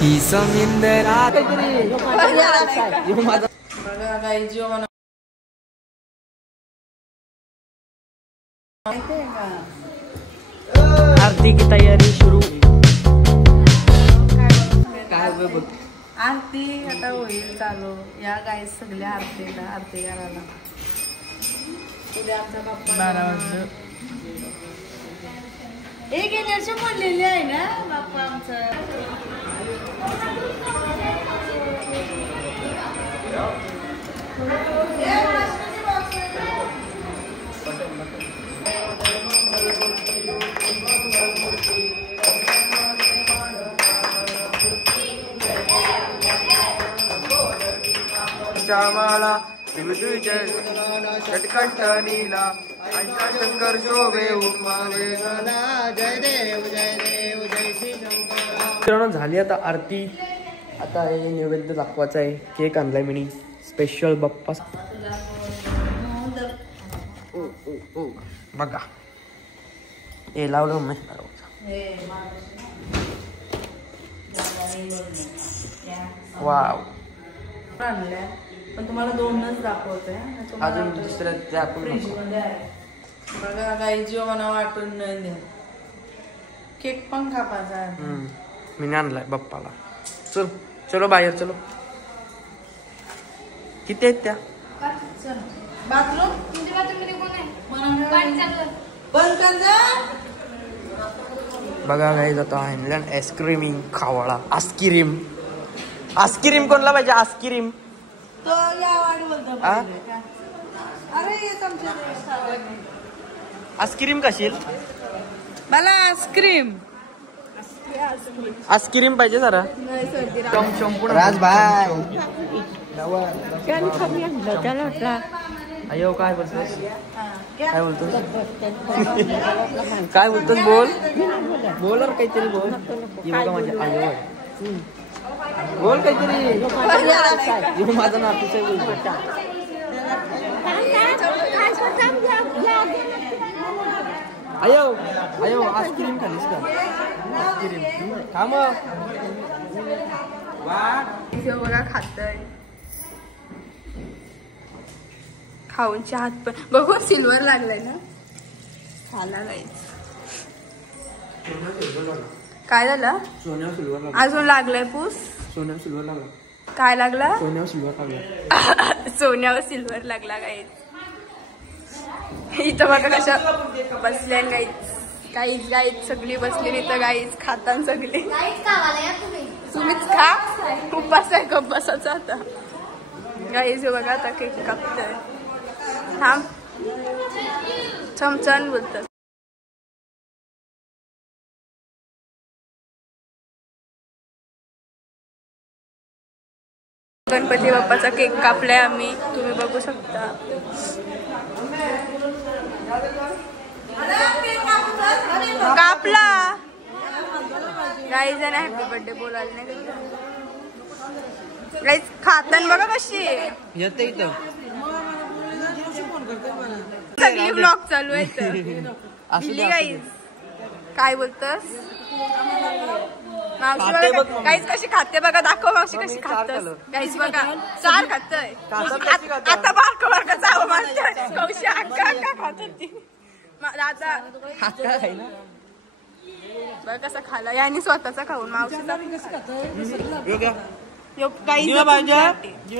ही समिंदरा आरती की तयारी सुरू. काय बघ आरती आता होईल चालू. या गाय सगळ्या आरतीला आरती करायला. उद्या आमचा बाप्पा 12 वाजता. एक एनर्जी पडलेली आहे ना बाप्पा आमचं. श्यामाला षटकंठ नीला शंकर शोभे उमावे. जय देव जय देव जय श्री शंकर. झाली आता आरती. आता हे नैवेद्य दाखवायचं आहे. केक आणलाय मी स्पेशल बाप्पा. बघा हे लावलं मी. वाव. आणल्या पण तुम्हाला दोनच दाखवतोय. अजून दुसऱ्या दाखवून बघा काही जेवणा वाटून नाही द्या. केक पण कापायचा. मी आणलाय बाप्पाला. चल चलो बाहेर चलो. किती आहेत त्या? बाथरूम बंद कर जा. बघा काही जातो हँडलँड आईस्क्रीमिंग खावाळा. आस्क्रीम आस्क्रीम कोणला पाहिजे? आस्क्रीम तो या वाडी बोलतो. अरे येत आमच्या आस्क्रीम कशी? मला आईस्क्रीम आस्क्रीम पाहिजे जरा. राजभाई अयो काय बोलतोस? काय बोलतोस? काय बोलतोस? बोल बोल और काहीतरी बोल. ये बघा माझ्या आयो बोल काहीतरी. माझं नातूच आहे बोलतो. अयो अयो आईस्क्रीम खालीस का? आईस्क्रीम थांब. बघा खातय. खाऊनचे हात पण बघू. सिल्वर लागलाय ना खाला जायचं. काय झालं? सोन्यावर सिल्वर लागला. अजून लागलाय पूस. सोन्यावर सिल्वर लागला. काय लागला? सोन्यावर सिल्वर लागला. सोन्यावर सिल्वर लागला. गाईच इथं बघा कशा बसल्या. गाईच गाईच सगळी बसलेली तर गाईच खातान सगळे. तुम्हीच खा. उपास आहे गप बसायचा आता. गाईच बघा आता केक कापतोय. थांब चमचन बोलतात. गणपती बाप्पाचा केक कापलाय आम्ही. तुम्ही बघू शकता. कापला. गाईज जण हॅपी बर्थडे बोलायला नाही. गाईज खातान बघा कशी येते इथं सगळी ब्लॉग चालू आहे. गाईज काय बोलतस? मावशी बघा गाईज कशी खाते बघा. दाखव मावशी कशी खातस. गाईज बघा 4 खातय. आता बारक बारक जावं म्हणतोय. कौशी अक्का अक्का खात होती. दादा बघ कसा खाला. याने स्वतःचा खाऊन मावशीचा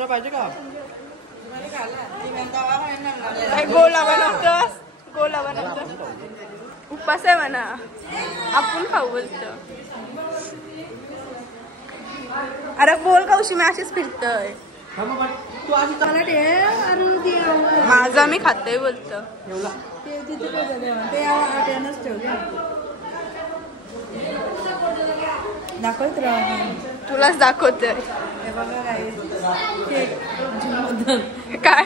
पाहिजे का? गोला बनवतोस. गोला बनवतोस. उपास आहे म्हणा. आपण खाऊ बोलतो. अरे बोल कौशी. मी अशीच फिरतय. माझा मी खातोय बोलतो. दाखवत तुलाच दाखवतोय. काय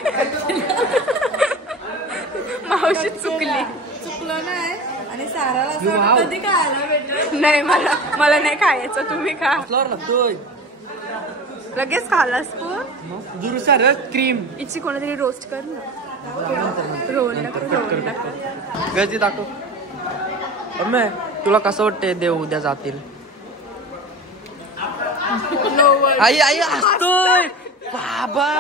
मावशी चुकली. चुकलं नाही. आणि साराला कधी खायला भेटत नाही. मला नाही खायचं. तुम्ही खा. लगेच खालास तू. क्रीम इची कोणतरी रोस्ट कर ना. रोल गर्दी दाखव. तुला कसं वाटतंय देव उद्या जातील? आई आई हसतोय बाबा.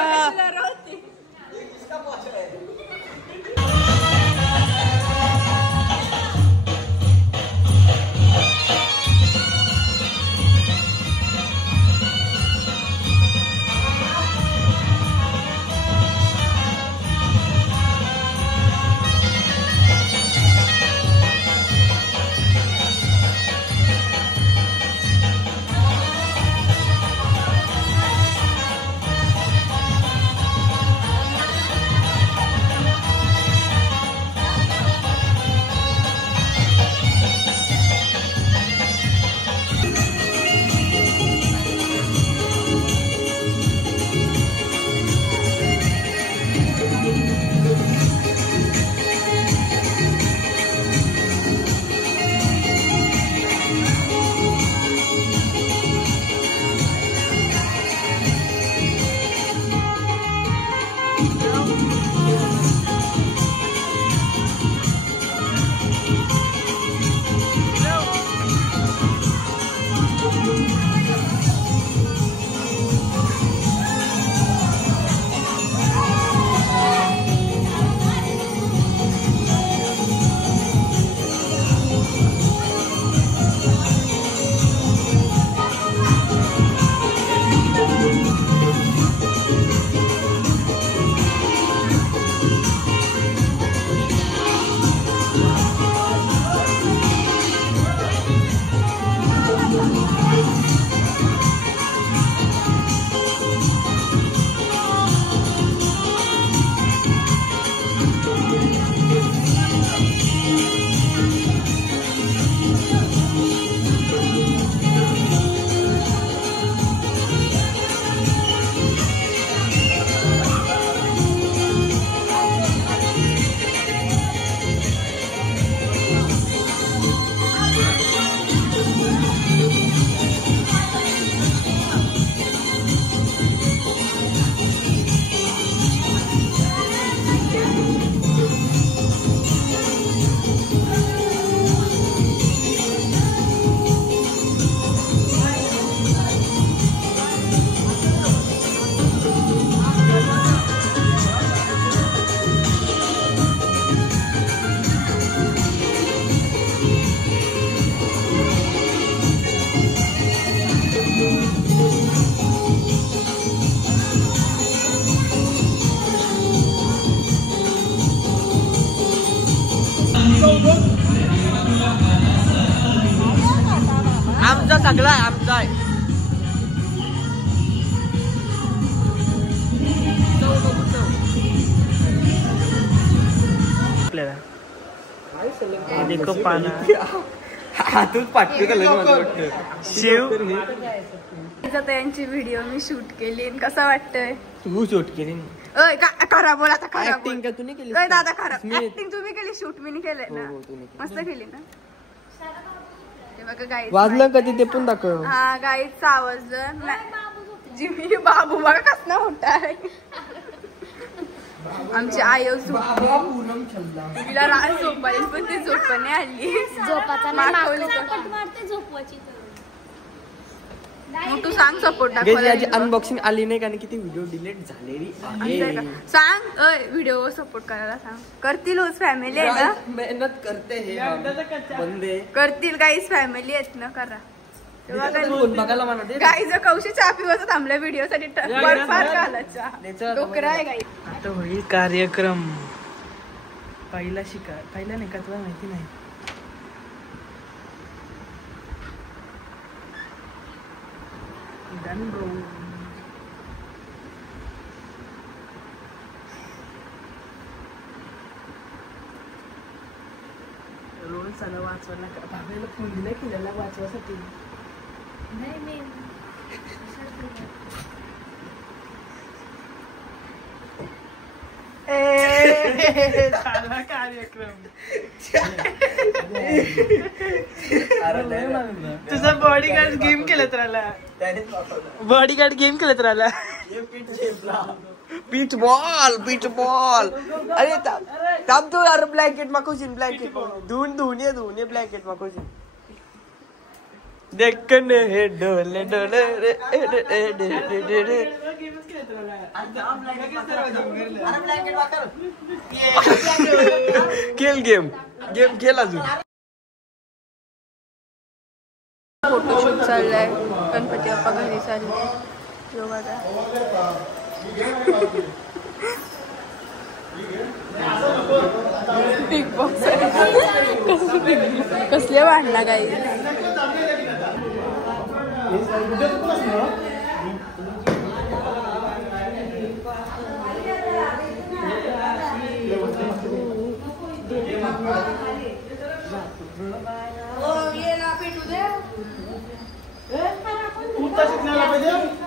आमचा सगळा आमचा आहे. देखो पाना हातून पाठवू का शिव त्यांची व्हिडिओ मी शूट केली. कसा वाटतंय? तू शूट केली खरा बोल आता. खरा ऍक्टिंग का तुम्ही केली? दादा खरा ऍक्टिंग तुम्ही केली, शूट मी केलंय ना. मस्त केली ना. वाजलं का ते पण दाखव. हा गाईच आवाजलं जिमी बाबू बघा कसला मोठा आहे. आमची आई तिला रात झोपायला पण ती झोपणे आली. तू सांग सपोर्ट याची अनबॉक्सिंग आली नाही कारण की ती व्हिडिओ डिलीट झालेली आहे. सांग व्हिडिओ सपोर्ट करायला सांग. करतील फॅमिली आहे ना. मेहनत करते हे बंदे करतील गाईज फॅमिली आहेत ना. करा बघायला म्हणा गाईज कौशी चहा पिवायचं थांबल्या व्हिडिओ साठी फार घालायचा डोकरा आहे गाई. आता होईल कार्यक्रम. पहिला नाही का तुला माहिती नाही. रोज सगळं वाचवायला भावेला फोन दिला केलेला वाचवासाठी. नाही कार्यक्रम तुझा बॉडीगार्ड गेम खेळत राहिला. बॉडीगार्ड गेम खेळत राहिला. बीच बॉल अरे थांब तू यार. ब्लँकेट मागवशील ब्लँकेट धुवून ये ब्लँकेट मागवशील. देखन हे डोले डोले रे खेळ गेम खेळ अजून. फोटोशूट चाललाय. गणपती बाप्पा घरी चालले. बिग बॉक्स कसले वाढला काही.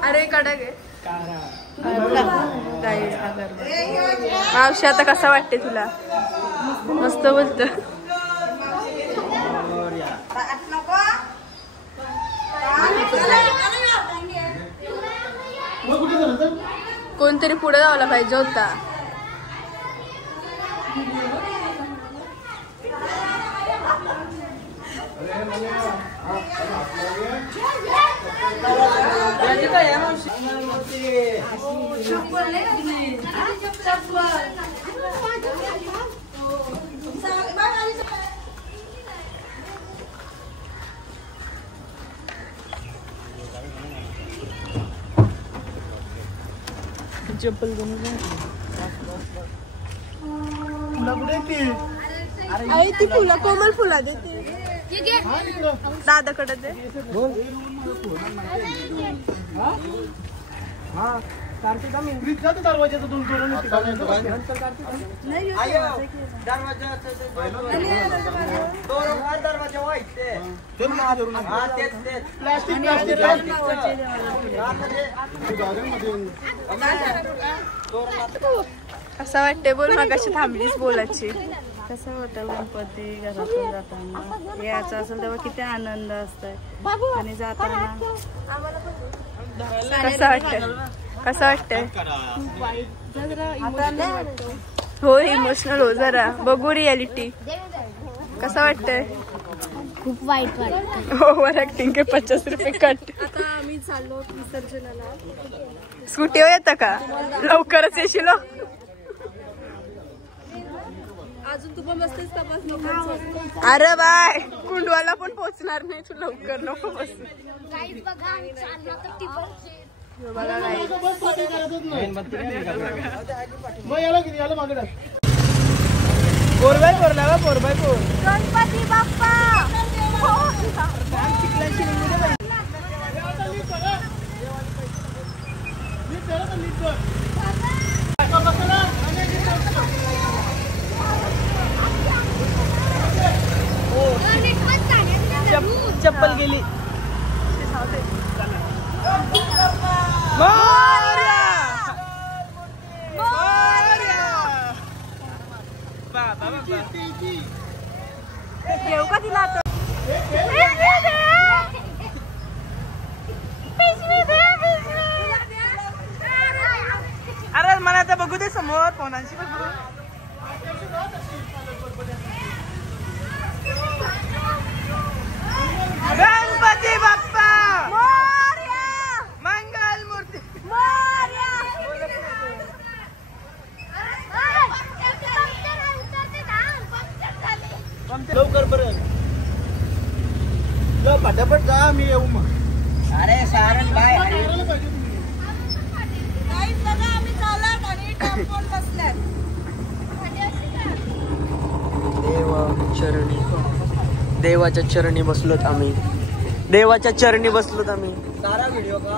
अरे कडक आहे. मावशी आता कसा वाटते तुला? मस्त बोलत. कोणतरी पुढे जावला पाहिजे होता. चप्पल आई ती फुलं कोमल फुला देते. दादाकडे दे. असं वाटते बोल मगाशी थांबलीस बोलायची. कसं होतं गणपती घरातून जाताना यायचं असेल तेव्हा किती आनंद असतोय आणि जाताना कसं वाटतंय? हो इमोशनल हो जरा. बघू रियालिटी. कसं वाटतंय? खूप वाईट वाटतं. ओव्हर ऍक्टिंग के 50 रुपये कट. आता आम्ही चाललो विसर्जनाला. स्कूटीवर येतं का? लवकरच येशील. अजून तू पण बसतेस का? बस नको. अरे बाय कुंडवाला पण पोहोचणार नाही तू. लवकर नको बस. गणपती बाप्पा चप्पल गेली. घेऊ का तिला आता? अरे मला आता बघू दे समोर फोनांशी बघू. गणपती बाप्पा मंगल मूर्ती. लवकर बरं पटापट जा. मी येऊ मग. अरे सारण बाय. देवाच्या चरणी बसलोत आम्ही. देवाच्या चरणी बसलोत आम्ही. सारा व्हिडिओ का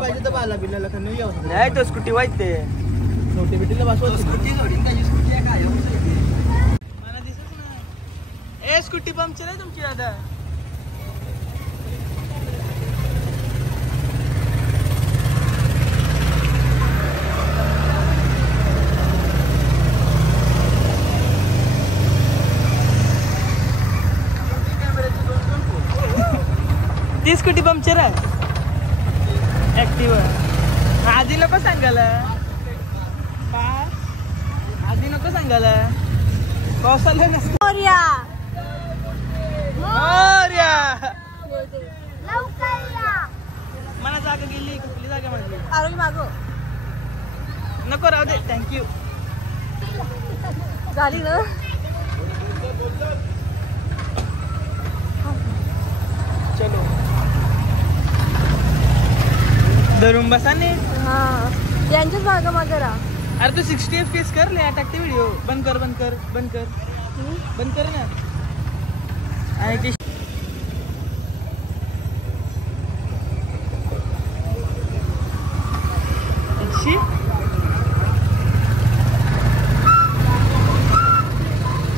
पाहिजे तर बाला बिल्ला नाही तो स्कूटी वाईट ते छोटी बिटीला बसवत. मला दिसत नाही. ए स्कूटी पंक्चर आहे तुमची दादा. ती स्कूटी पंक्चर आहे. ऍक्टिव्ह आधी नको सांगायला. आधी नको सांगायला. पावसाला नसतं. आरोग्य मागो नको राहू दे. थँक्यू. झाली ना. चलो धरून बसा ने. हा यांच्याच मागं मागं राहा. अरे तू 60 FPS कर ले टाकते व्हिडिओ. बंद कर बंद कर बंद कर बंद कर ना. आणि ती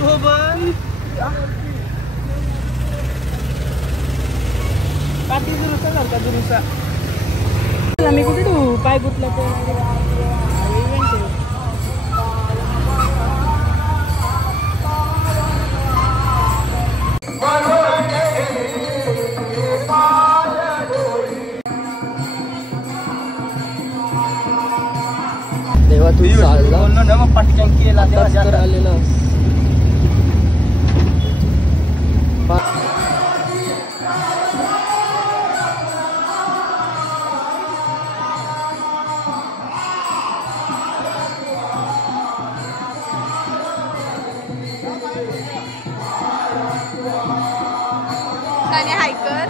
हो बन पाठी दुरुसा सारखा दुरुसा. मी कुठे तू पाय गुतला तो. तेव्हा तू चालला ना मग पटकन केला तर आलेला. हायकर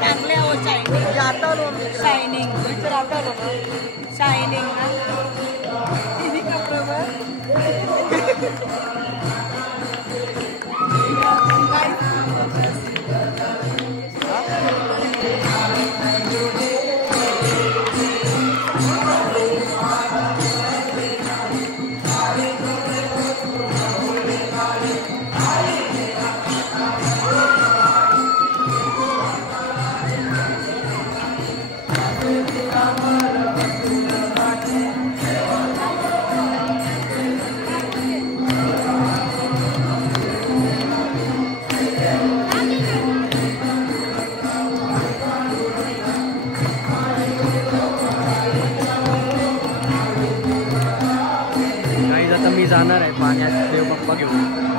चांगले हो. शायनिंग शायनिंग ना मी जाणार आहे पाण्यात देव बाप्पा घेऊन.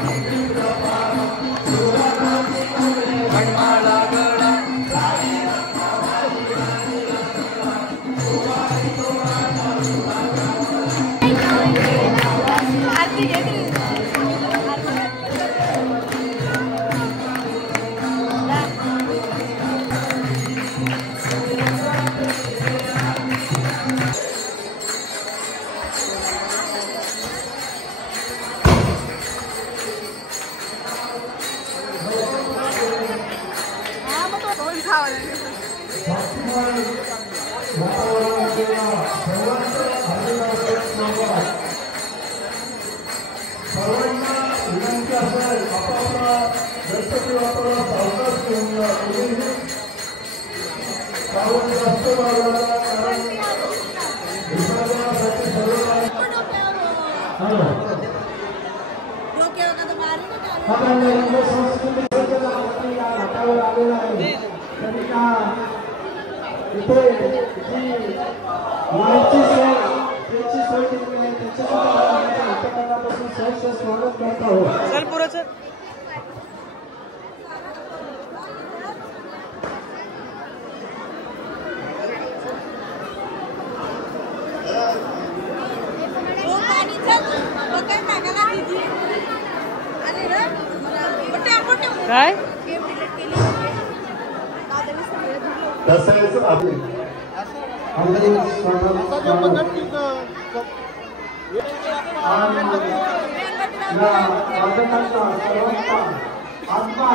चल पुढं चल. काय वादकांचा सर्वांचा आत्मा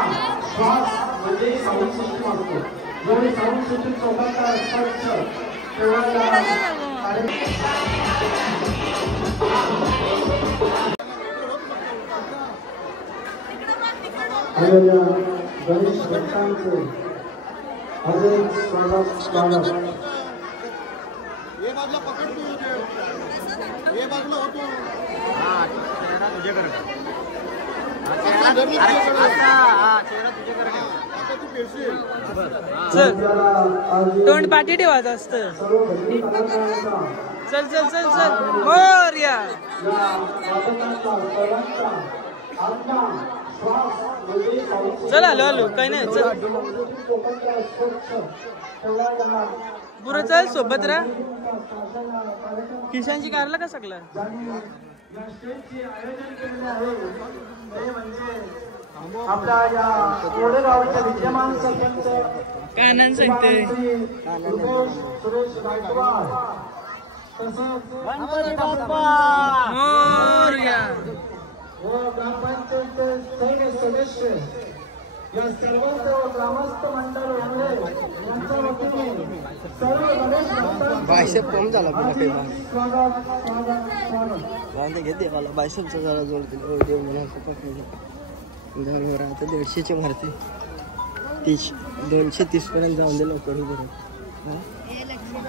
श्वास म्हणजे साऊंड सिस्टम असतो. जेवढी साऊंड सिस्टम सोबतचा स्वच्छ तेवढा आलेल्या गणेश भक्तांचे अजून स्वागत. तोंड पाठी ठेवायचं असतं. चल चल चल चल मोरया. चल आलो आलो काही नाही. चल पुरं चल सोबत राहा. किशनची कारला का सगळं आपल्या या कोडेगावच्या विद्यमान सरपंच कानान सांगते. सुरेश गायकवाड तसंच मोरया व ग्रामपंचायतचे सर्व सदस्य या सर्व ग्रामस्थ मंडळ यांच्या वतीने सर्व गणेश बायसेप कम झाला पुन्हा काही स्वागत. घेते मला बायसेपचा जरा जोड दिला देव म्हणा आता 150चे मारते. 230 पर्यंत जाऊन दे लवकर बरं.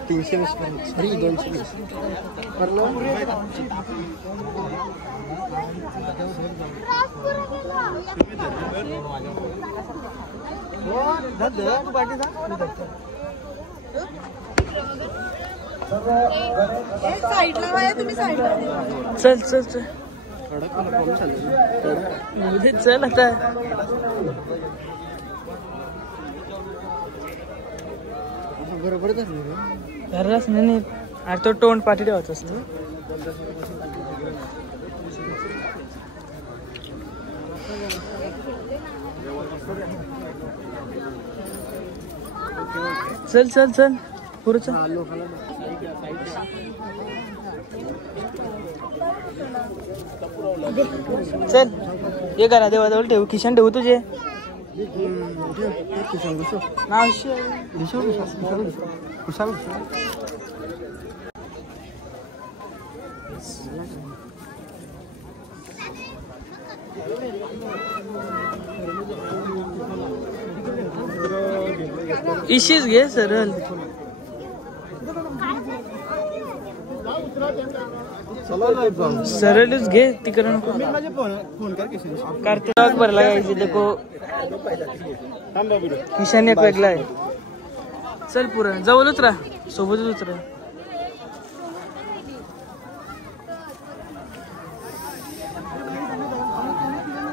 320 पर्यंत सॉरी 220 चल चल चल चल आता. बरोबर धरलाच नाही. अरे तो तोंड पाठी ठेवायचं असतं. चल चल चल पुढं चल. चल हे करा देवाजवळ ठेवू. किशन ठेवू तुझे इशीच घे सरळ. सरळच घे तिकडे नको. कार्तिक भरला गायची देखो. किशन एक वेगळा आहे. चल पुरं जवळच राहा सोबतच राहा.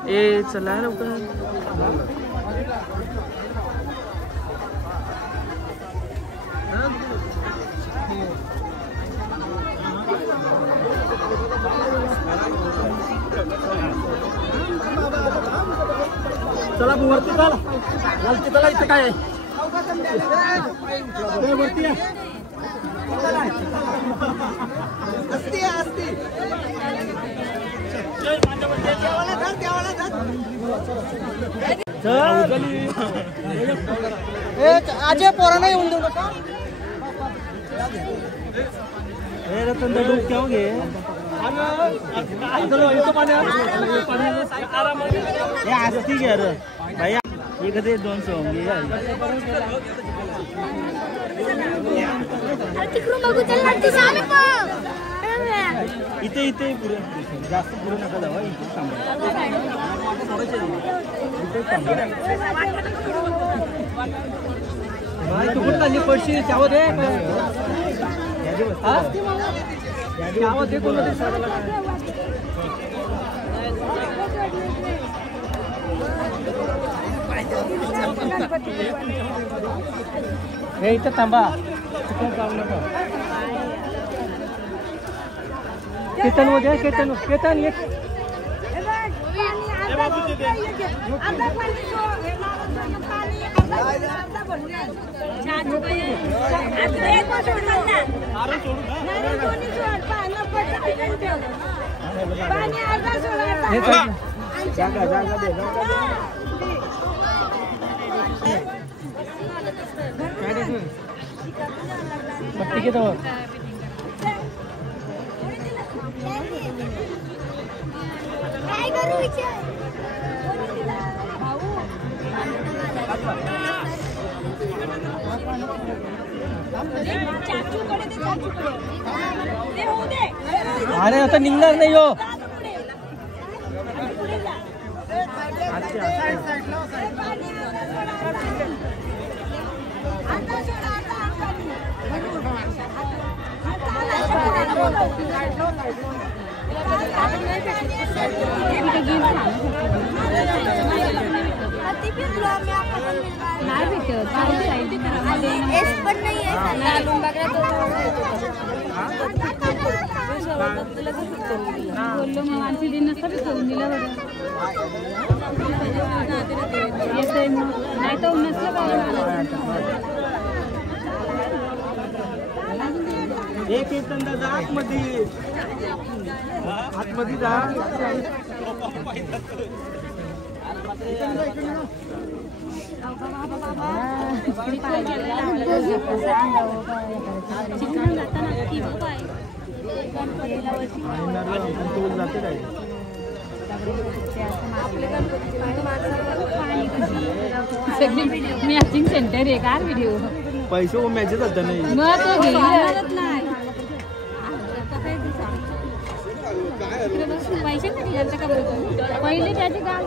ए चला लवकर. चला वरती चला. वरती चला. इथे काय आहे वरती आजे पोरांना येऊन देऊ नका. डोक्यावर घे. असती घे रे भाई. एक 200 इथे इथे पुढे जास्त पुढे नका जावा. तू कुठं चालली पडशी त्यावर हे इथं थांबा. केतन मध्ये केतन केतन एक अरे आता निघणार नाही हो. बोललो मग आणखी दिन नसतं करून दिलं बरं येतंय मग नाही तर नसलं एक एक धंदा जा आतमध्ये जा. मॅचिंग सेंटर आहे का व्हिडिओ पैसे मॅचेस होता नाही मग तो पैसे कधी घालता का पहिले त्याची गाव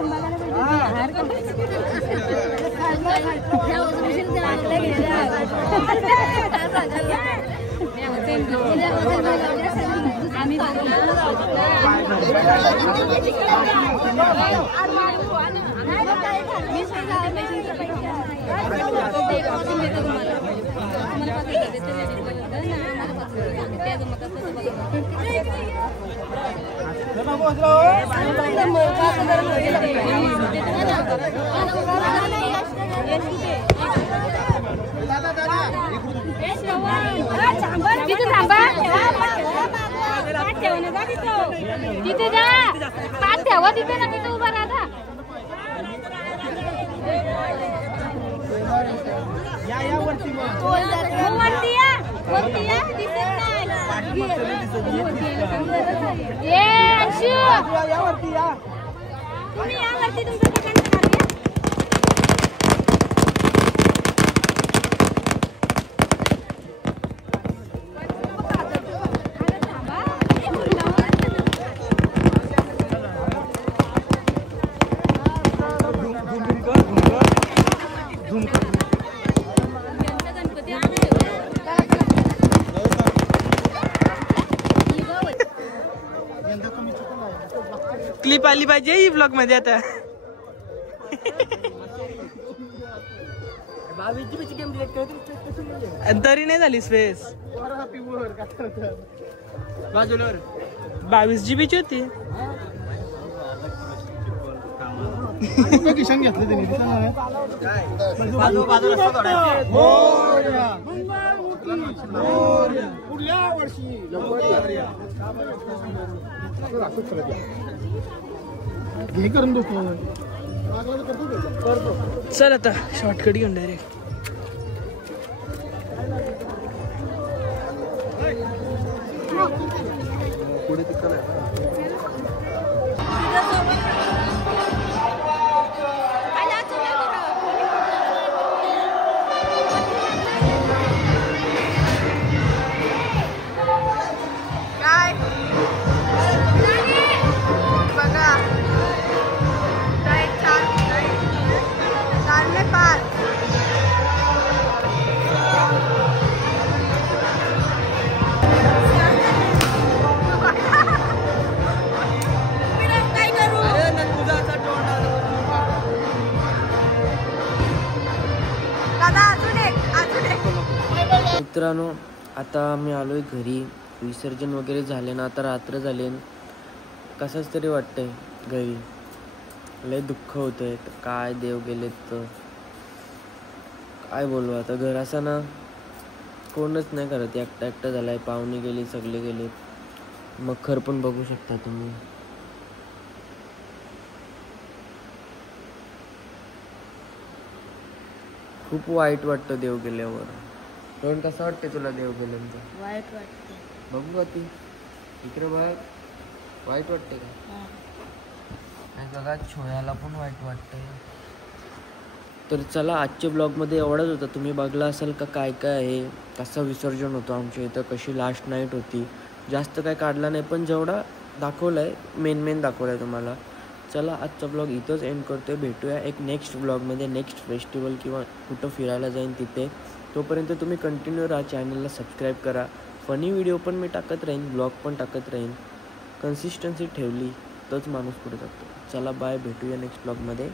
तिथे जा पाच ठेवा तिथे ना तिथे उभा राहा तुम्ही यावरती तुमचं क्लिप आली पाहिजे ही ब्लॉग मध्ये आता. तरी नाही झाली स्पेस 22 GB ची होती. किशन घेतलं त्यांनी पुढल्या वर्षी हे करून चल आता शॉर्टकट घेऊन डायरेक्ट. पुढे तिकडे मित्रांनो, आता आम्ही आलोय घरी. विसर्जन वगैरे झाले ना, आता रात्र झाले. कसंच तरी वाटतंय घरी. लय दुःख होतंय. काय देव गेलेत तर काय बोलू आता. घर असं ना कोणच नाही करत. एकटा एकटा झालाय. पाहुणे गेले, सगळे गेलेत. मखर पण बघू शकता तुम्ही. खूप वाईट वाटतं देव गेल्यावर. पण कसं वाटतं तुला देव गेल्यानंतर? वाईट वाटते. बघू का ती इकडे बघ, वाईट वाटते का? आणि बघा छोयाला पण वाईट वाटतंय. तर चला आजच्या ब्लॉगमध्ये एवढंच होतं. तुम्ही बघला असाल का काय काय आहे, कसं विसर्जन होतं आमच्या इथं, कशी लास्ट नाईट होती. जास्त काय काढला नाही पण जेवढा दाखवलं आहे मेन दाखवलं आहे तुम्हाला. चला आजचा ब्लॉग इथंच एंड करतो. भेटूया एक नेक्स्ट ब्लॉगमध्ये, नेक्स्ट फेस्टिवल किंवा कुठं फिरायला जाईन तिथे. तोपर्यंत तुम्ही कंटिन्यू राहा, चॅनलला सबस्क्राईब करा. फनी व्हिडिओ पण मी टाकत राहीन, ब्लॉग पण टाकत राहीन. कन्सिस्टन्सी ठेवली तोच माणूस पुढे जातो. चला बाय, भेटूया नेक्स्ट ब्लॉगमध्ये.